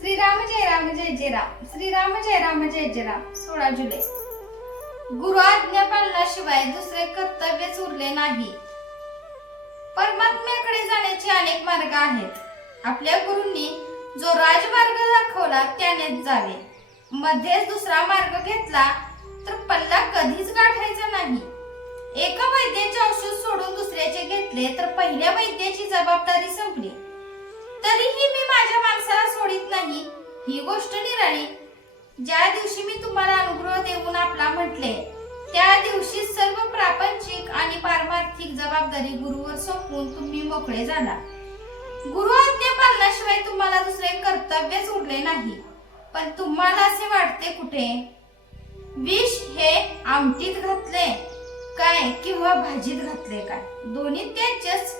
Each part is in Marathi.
श्रीराम जय राम जय जय राम, श्रीराम जय राम जय जय राम. 16 जुलै. गुरु आज्ञा पालनाशिवाय दुसरे कर्तव्यच उरले नाही. परमात्म्याकडे जाण्याचे अनेक मार्ग आहेत. आपल्या गुरूंनी जो राजमार्ग दाखवला त्यानेच जावे. मध्येच दुसरा मार्ग घेतला तर पल्ला कधीच गाठायचा नाही. एका वैद्याचे औषध सोडून दुसऱ्याचे घेतले तर पहिल्या वैद्याची जबाबदारी संपली. तरीही मी माझ्या माणसाला सोडित नाही ही गोष्ट निराळी. ज्या दिवशी मी तुम्हाला अनुग्रह देऊन आपला म्हटले त्या दिवशी सर्व प्रापंचिक आणि पारमार्थिक जबाबदारी गुरुवर सोपवून तुम्ही मोकळे झाला. गुरु आज्ञा पालनाशिवाय तुम्हाला दुसरे कर्तव्यच उरले नाही. पण तुम्हाला असे वाटते कुठे विष हे आमटीत घातले काय किंवा भाजीत घातले काय, दोन्ही त्याचेच.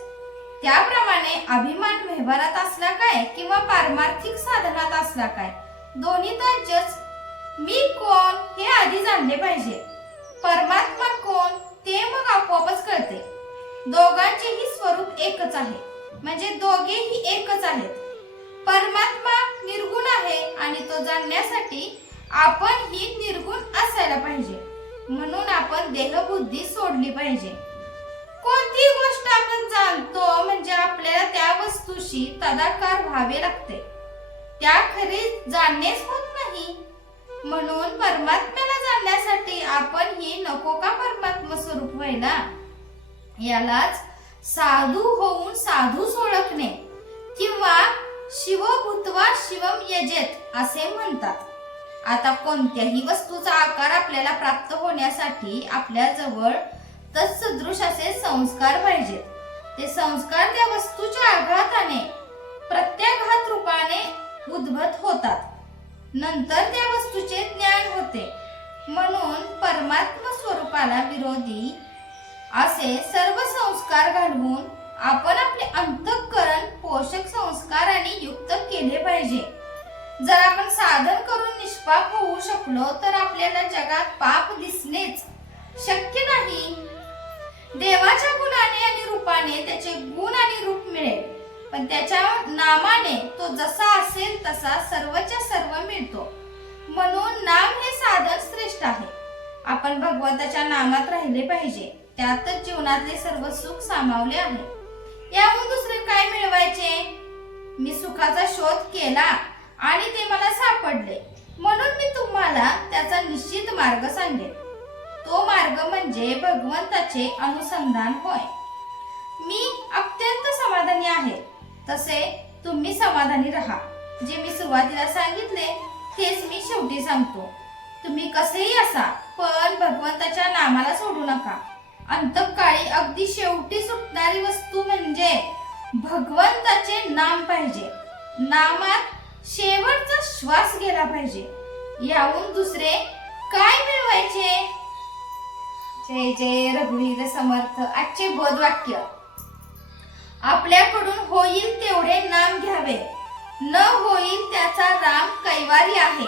त्याप्रमाणे अभिमान व्यवहारात असला काय किंवा पारमार्थिक साधनात असला काय, दोन्ही त्याचेच. मी कोण हे आधी जाणले पाहिजे. परमात्मा कोण ते मग आपोआपच कळते. दोघांचेही स्वरूप एकच आहे, म्हणजे दोघेही एकच आहेत. परमात्मा निर्गुण आहे आणि तो जाणण्यासाठी आपण ही निर्गुण असायला पाहिजे. म्हणून आपण देहबुद्धी सोडली पाहिजे. कोणती गोष्ट आपण जाणतो म्हणजे आपल्याला त्या वस्तूशी तदाकार व्हावे लागते. त्या खरी जाणणेच होत नाही. म्हणून परमात्म्याला जाणण्यासाठी आपण ही नको का परमात्मा स्वरूप व्हायला. यालाच साधू होऊन साधूच ओळखणे किंवा शिव भूत्वा शिवम यजेत असे म्हणतात. आता कोणत्याही वस्तूचा आकार आपल्याला प्राप्त होण्यासाठी आपल्या जवळ तत्सदृश असे संस्कार पाहिजेत. ते संस्कार त्या वस्तूच्या आघाताने प्रत्याघात रूपाने उद्भत होतात. नंतर त्या वस्तूचे ज्ञान होते. म्हणून परमात्मा स्वरूपाला विरोधी असे सर्व संस्कार घालवून आपण आपले अंतःकरण पोषक संस्काराने युक्त केले पाहिजे. जर आपण साधन करून निष्पाप होऊ शकलो तर आपल्याला जगात पाप दिसणेच शक्य नाही. देवाच्या गुणाने आणि रूपाने त्याचे गुण आणि रूप मिळेल, पण त्याच्या नामाने तो जसा असेल तसा सर्वच्या सर्व मिळतो. म्हणून नाम हे साधन श्रेष्ठ आहे. आपण भगवंताच्या नामात राहिले पाहिजे. त्यातच जीवनातले सर्व सुख सामावले आहे. याहून दुसरे काय मिळवायचे. मी सुखाचा शोध केला आणि ते मला सापडले, म्हणून मी तुम्हाला त्याचा निश्चित मार्ग सांगेन. तो मार्ग म्हणजे भगवंताचे अनुसंधान होय. मी अत्यंत समाधानी आहे. तसे तुम्ही समाधानी राहा. जे मी सुरुवातीला सांगितले तेच मी शेवटी सांगतो. तुम्ही कसेही असा पण भगवंताच्या नामाला सोडू नका. अंतकाळी अगदी शेवटी सुटणारी वस्तू म्हणजे भगवंताचे नाम पाहिजे. नामात शेवटचा श्वास गेला पाहिजे. याहून दुसरे काय मिळवायचे. जय जय रघुवीर समर्थ. आजचे बोधवाक्य. आपल्याकडून होईल तेवढे नाम घ्यावे, न होईल त्याचा राम कैवारी आहे.